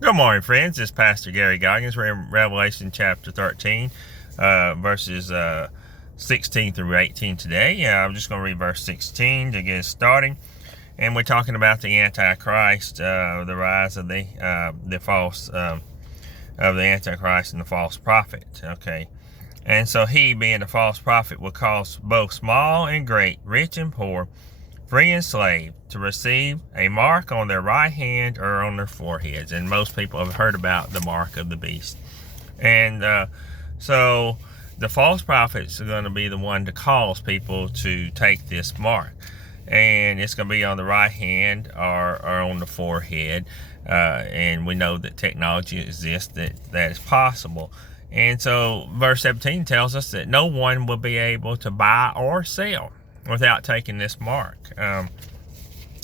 Good morning, friends. It's Pastor Gary Goggins. We're in Revelation chapter 13, verses 16 through 18 today. I'm just going to read verse 16 to get started. And we're talking about the Antichrist, the rise of the false, of the Antichrist and the false prophet. Okay. And so he, being the false prophet, will cause both small and great, rich and poor, free and slave, to receive a mark on their right hand or on their foreheads. And most people have heard about the mark of the beast. And so the false prophets are going to be the one to cause people to take this mark. And it's going to be on the right hand or on the forehead. And we know that technology exists that is possible. And so verse 17 tells us that no one will be able to buy or sell without taking this mark.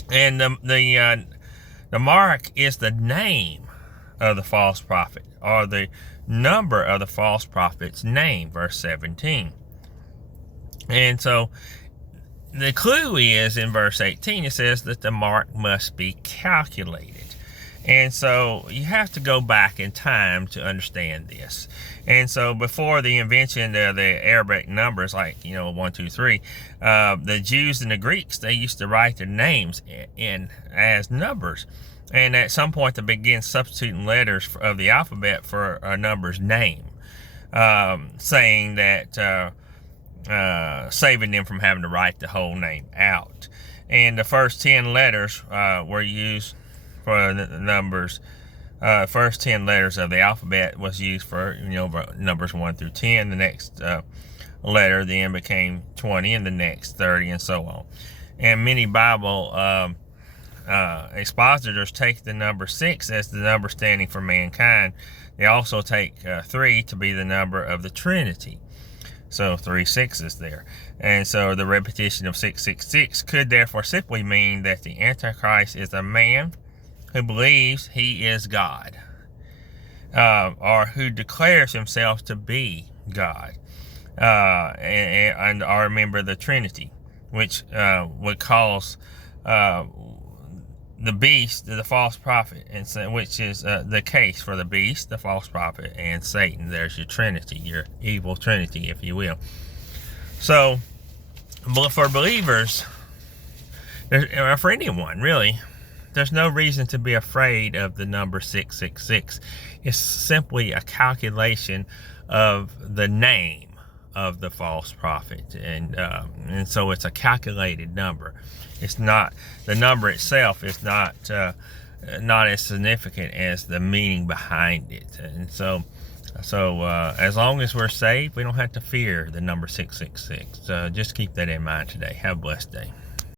And the mark is the name of the false prophet, or the number of the false prophet's name, verse 17. And so the clue is in verse 18, it says that the mark must be calculated. And so you have to go back in time to understand this. And so before the invention of the Arabic numbers, like, 1, 2, 3, the Jews and the Greeks, they used to write their names in as numbers. And at some point they began substituting letters of the alphabet for a number's name, saying that, saving them from having to write the whole name out. And the first 10 letters were used for the numbers. First 10 letters of the alphabet was used for numbers 1 through 10. The next letter then became 20, and the next 30, and so on. And many Bible expositors take the number 6 as the number standing for mankind. They also take 3 to be the number of the Trinity. So 3 6s there. And so the repetition of 666 could therefore simply mean that the Antichrist is a man who believes he is God, or who declares himself to be God, and are a member of the Trinity, which would cause the beast, the false prophet, and so, which is the case for the beast, the false prophet, and Satan. There's your Trinity, your evil Trinity, if you will. So, for believers, or for anyone really, there's no reason to be afraid of the number 666. It's simply a calculation of the name of the false prophet, and so it's a calculated number. It's not, the number itself is not as significant as the meaning behind it. And so as long as we're saved, we don't have to fear the number 666. Just keep that in mind today. Have a blessed day.